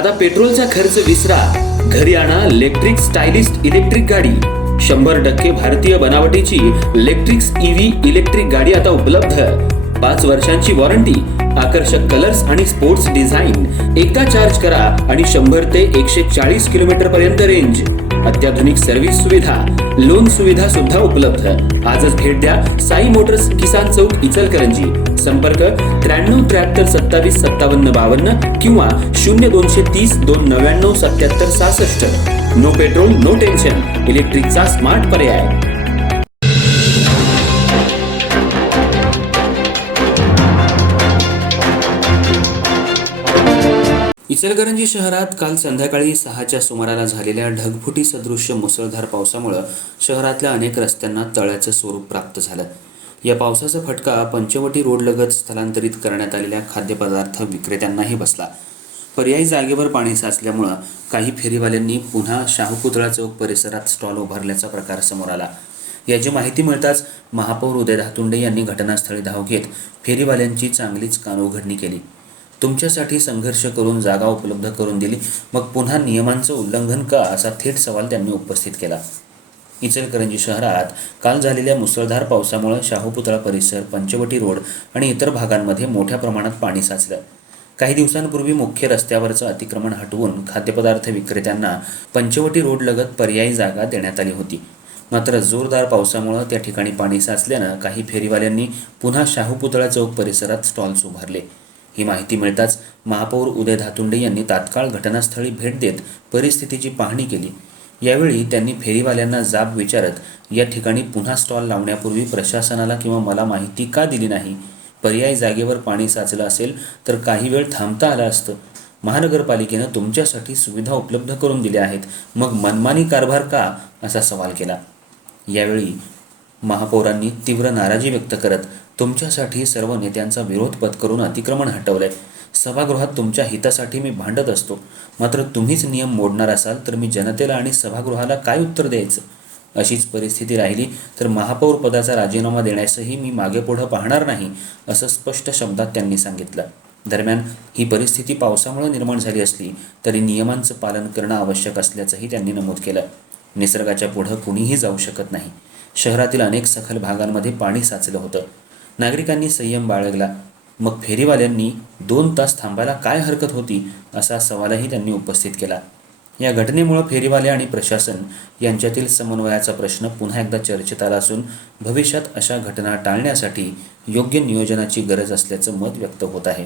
आता पेट्रोलचा खर्च विसरा, घरी आणा इलेक्ट्रिक स्टायलिस्ट इलेक्ट्रिक गाडी। 100% भारतीय बनावटीची इलेक्ट्रिक्स ईव्ही इलेक्ट्रिक गाडी आता उपलब्ध। 5 वर्षांची वॉरंटी, आकर्षक कलर्स आणि स्पोर्ट्स डिझाइन। एकदा चार्ज करा आणि 100 ते 140 किलोमीटर पर्यंत रेंज। अत्याधुनिक सर्व्हिस सुविधा, लोन सुविधा सुद्धा उपलब्ध। आजच भेट द्या साई मोटर्स, किसान चौक, इचलकरंजी। संपर्क 93 73 27 57 52 किंवा 0230 299 77 66। नो पेट्रोल नो टेन्शन, इलेक्ट्रिकचा स्मार्ट पर्याय। इचलकरंजी शहरात काल संध्याकाळी 6च्या सुमाराला झालेल्या ढगफुटी सदृश्य मुसळधार पावसामुळे शहरातल्या अनेक रस्त्यांना तळ्याचं स्वरूप प्राप्त झालं। या पावसाचा फटका पंचवटी रोड लगत स्थलांतरित करण्यात आलेल्या खाद्यपदार्थ विक्रेत्यांनाही बसला। पर्यायी जागेवर पाणी साचल्यामुळे काही फेरीवाल्यांनी पुन्हा शाहू पुतळा चौक परिसरात स्टॉल उभारल्याचा प्रकार समोर आला। याची माहिती मिळताच महापौर उदय धातुंडे यांनी घटनास्थळी धाव घेत फेरीवाल्यांची चांगलीच कानउघडणी केली। तुमच्यासाठी संघर्ष करून जागा उपलब्ध करून दिली, मग पुन्हा नियमांचं उल्लंघन का, असा थेट सवाल त्यांनी उपस्थित केला। इचलकरंजी शहरात काल झालेल्या मुसळधार पावसामुळे शाहू पुतळा परिसर, पंचवटी रोड आणि इतर भागांमध्ये मोठ्या प्रमाणात पाणी साचलं। काही दिवसांपूर्वी मुख्य रस्त्यावरचं अतिक्रमण हटवून खाद्यपदार्थ विक्रेत्यांना पंचवटी रोड लगत पर्यायी जागा देण्यात आली होती। मात्र जोरदार पावसामुळे त्या ठिकाणी पाणी साचल्यानं काही फेरीवाल्यांनी पुन्हा शाहू पुतळा चौक परिसरात स्टॉल्स उभारले। ही माहिती मिळताच महापौर उदय धातुंडे यांनी तात्काळ घटनास्थळी भेट देत परिस्थितीची पाहणी केली। यावेळी त्यांनी फेरीवाल्यांना जाब विचारत या ठिकाणी पुन्हा स्टॉल लावण्यापूर्वी प्रशासनाला किंवा मला माहिती का दिली नाही? पर्यायी जागेवर पाणी साचलं असेल तर काही वेळ थांबता आलं असतं। महानगरपालिकेनं तुमच्यासाठी सुविधा उपलब्ध करून दिल्या आहेत, मग मनमानी कारभार का, असा सवाल केला। यावेळी महापौरांनी तीव्र नाराजी व्यक्त करत तुमच्यासाठी सर्व नेत्यांचा विरोध पत्करून अतिक्रमण हटवलंय। सभागृहात तुमच्या हितासाठी मी भांडत असतो, मात्र तुम्हीच नियम मोडणार असाल तर मी जनतेला आणि सभागृहाला काय उत्तर द्यायचं? अशीच परिस्थिती राहिली तर महापौर पदाचा राजीनामा देण्यासही मी मागे पुढे पाहणार नाही, असं स्पष्ट शब्दात त्यांनी सांगितलं। दरम्यान ही परिस्थिती पावसामुळे निर्माण झाली असली तरी नियमांचं पालन करणं आवश्यक असल्याचंही त्यांनी नमूद केलं। निसर्गाच्या पुढे कुणीही जाऊ शकत नाही। शहरातील अनेक सखल भागांमध्ये पाणी साचलं होतं। नागरिकांनी संयम बाळगला, मग फेरीवाल्यांनी 2 तास थांबायला काय हरकत होती, असा सवालही त्यांनी उपस्थित केला। या घटनेमुळे फेरीवाले आणि प्रशासन यांच्यातील समन्वयाचा प्रश्न पुन्हा एकदा चर्चेत आला असून भविष्यात अशा घटना टाळण्यासाठी योग्य नियोजनाची गरज असल्याचं मत व्यक्त होत आहे।